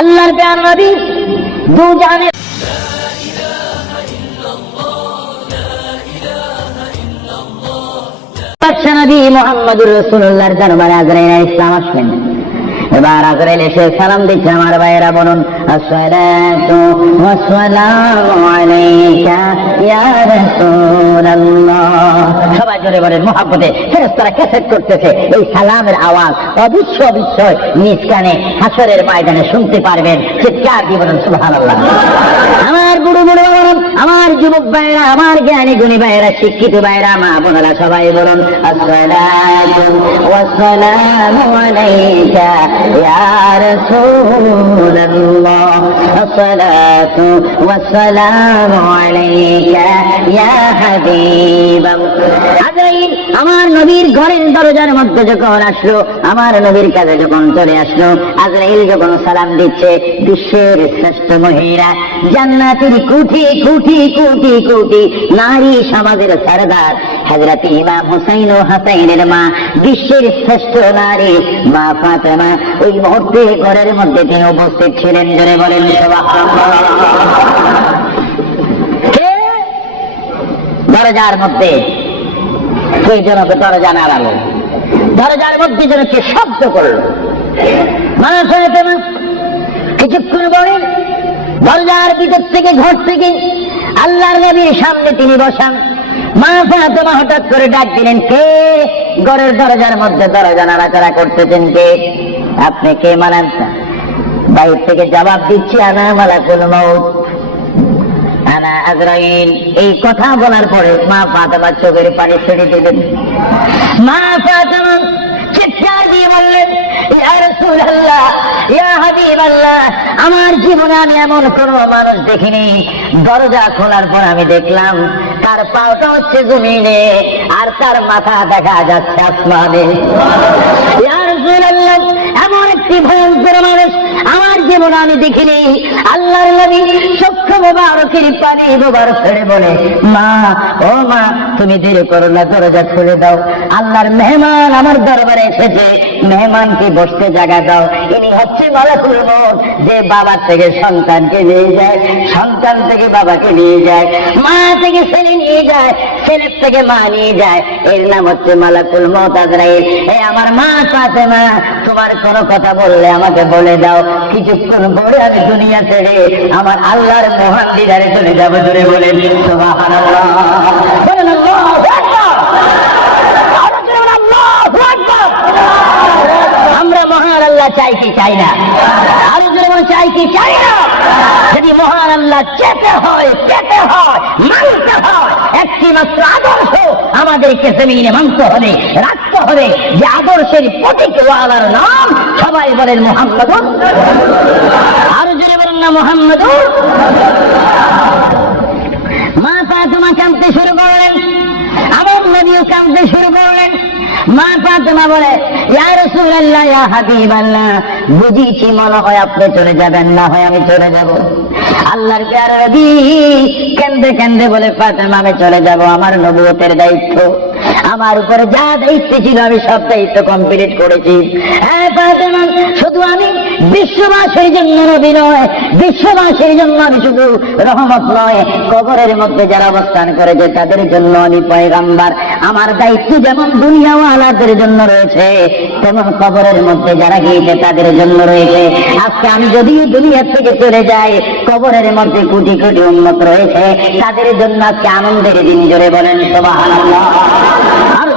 আল্লাহর প্যার নবী দু জানে নবী মোহাম্মদুর রসুল্লাহর দরবারে আজরাইল ইসলাম আসবেন সালাম দিচ্ছে আমার ভাইয়েরা বলুন সবাই জোরে বলেন ক্যাসেট করতেছে। এই সালামের আওয়াজ অবিশ্ব অবিশ্বয় নিজ কানে হাসরের ময়দানে শুনতে পারবেন। চিৎকার দিয়ে বলেন আমার বুড়ো বলুন আমার যুবক ভাইরা আমার জ্ঞানী গুণী ভাইরা শিক্ষিত ভাইরা মা বোনেরা সবাই বলুন আমার নবীর ঘরের দরজার মধ্যে যখন আসলো আমার নবীর কাছে যখন চলে আসলো, আজরাইল যখন সালাম দিচ্ছে, বিশ্বের শ্রেষ্ঠ মহিলা, জান্নাতের কোটি কোটি কোটি কোটি নারী সমাজের সরদার হজরত ইমাম হুসাইন ও হাসাইনের মা, বিশ্বের শ্রেষ্ঠ নারী, মা ফাতেমা, ওই মুহূর্তে ঘরের মধ্যে তিনি উপস্থিত ছিলেন, জোরে বলেন? দরজার মধ্যে। যেন দরজা নাড়ালো? দরজার মধ্যে যেন কে শব্দ করল। মা ফাতেমা কিছুক্ষণ পরে দরজার ভিতর থেকে ঘর থেকে আল্লাহর নবীর সামনে তিনি বসান। মা ফাতেমা হঠাৎ করে ডাক দিলেন, কে ঘরের দরজার মধ্যে দরজা নাড়াচাড়া করতেছেন কে? আপনি কে মানান বাইর থেকে জবাব দিচ্ছি, আনা মালাকুল মৌত আনা আজরাইল এই কথা বলার পরে মা ফাতেমা চোখের পানি ছেড়ে দিলেন। মা ফাতেমা চিৎকার দিয়ে বললেন রাসূলুল্লাহ হাবিবাল্লাহ আমার জীবনে আমি এমন কোন মানুষ দেখিনি। দরজা খোলার পর আমি দেখলাম তার পাওটা হচ্ছে জমিনে আর তার মাথা দেখা যাচ্ছে আসমানে। ইয়া রাসূলুল্লাহ এমন জীবনে আমি দেখিনি। আল্লাহর নবী চক্ষু মোবারকের পানি ছেড়ে বলে, মা, ও মা, তুমি করো না, দরজা খুলে দাও। আল্লাহর মেহমান আমার দরবারে এসেছে। মেহমানকে বসতে জায়গা দাও। ইনি হচ্ছে মালাকুল যে থেকে সন্তানকে নিয়ে যায়, সন্তান থেকে বাবাকে নিয়ে যায়, মা থেকে ছেলে নিয়ে যায়, ছেলের থেকে মা নিয়ে যায়। এর নাম হচ্ছে মালাকুল মত আজরাইল। এই আমার মা মা তোমার কোনো কথা বললে আমাকে বলে দাও। কিছুক্ষণ পরে আমি দুনিয়া ছেড়ে আমার আল্লাহর মহান দিদারে চলে যাব জুড়ে বলেন আমরা মহান আল্লাহ চাই কি চাই না? আরও বলে চাই কি চাই না? যদি মহান আল্লাহ চেতে হয়, পেতে হয়, মানতে হয়, একটি মাত্র আদর্শ আমাদেরকে জমিনে মানতে হবে হবে। যে আদর্শের প্রতীক ওয়ালার নাম সবাই বলেন মোহাম্মদ। আরও জোরে বলেন না মোহাম্মদ। মা ফাতেমা কাঁদতে শুরু করলেন। আমার নবীও কাঁদতে শুরু করলেন। মা ফাতেমা বলে বুঝিছি মনে হয় আপনি চলে যাবেন, না হয় আমি চলে যাব। আল্লাহর প্যার নবী কেন্দে কেন্দে বলে, ফাতেমা, আমি চলে যাব, আমার নবুয়তের দায়িত্ব। আমার উপরে যা দায়িত্ব ছিল, আমি সব দায়িত্ব কমপ্লিট করেছি। হ্যাঁ শুধু আমি বিশ্ববাসীর জন্য নবী নয়, বিশ্ববাসীর জন্য আমি শুধু রহমত নয়, কবরের মধ্যে যারা অবস্থান করেছে, তাদের জন্য আমি পয়গাম্বার। আমার দায়িত্ব যেমন দুনিয়াওয়ালাদের জন্য রয়েছে, তেমন কবরের মধ্যে যারা গিয়েছে, তাদের জন্য রয়েছে। আজকে আমি যদি দুনিয়ার থেকে চলে যাই কবরের মধ্যে কোটি কোটি উন্নত রয়েছে। তাদের জন্য আজকে আনন্দের দিন জোরে বলেন, সুবহানাল্লাহ। আর